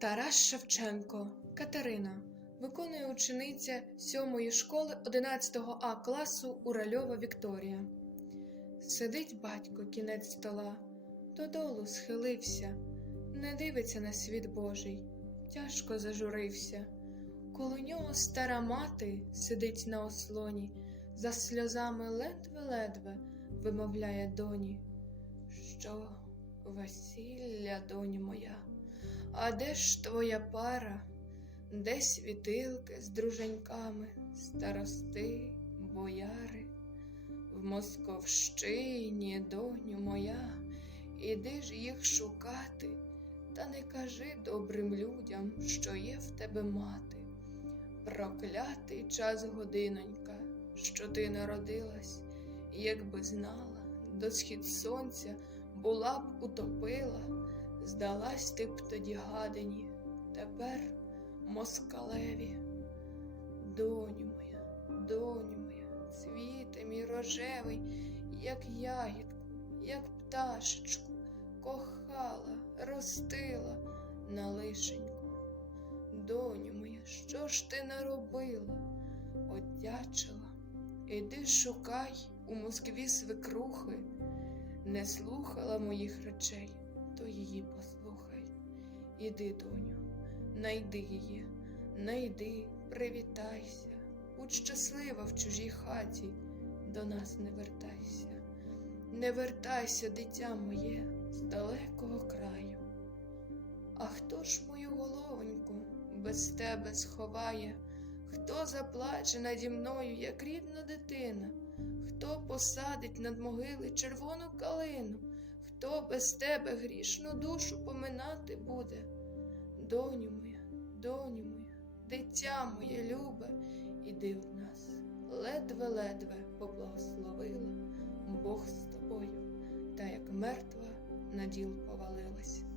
Тарас Шевченко Катерина виконує учениця 7 школи 11 А класу Уральова Вікторія. Сидить батько кінець стола, додолу схилився, не дивиться на світ Божий, тяжко зажурився. Коло нього стара мати сидить на ослоні, за сльозами ледве-ледве вимовляє доні. Що весілля, доню моя, а де ж твоя пара? Де світилки з друженьками, старости, бояри? В Московщині, доню моя, іди ж їх шукати, та не кажи добрим людям, що є в тебе мати. Проклятий час годинонька, що ти народилась, якби знала, до схід сонця була б утопила, здалась ти б тоді гадині, тепер москалеві. Доню моя, доню моя, цвіте мій рожевий, як ягідку, як пташечку, кохала, ростила на лишеньку. Доню моя, що ж ти наробила? Одячила, іди шукай у Москві свекрухи, не слухала моїх речей, то її послухай. Іди, доню, найди її, найди, привітайся, будь щаслива в чужій хаті, до нас не вертайся, не вертайся, дитя моє, з далекого краю. А хто ж мою головоньку без тебе сховає? Хто заплаче наді мною, як рідна дитина? Хто посадить над могили червону калину? Хто без тебе грішну душу поминати буде? Доню моя, доню моя, дитя моє любе, іди в нас, ледве-ледве поблагословила Бог з тобою, та як мертва на діл повалилась.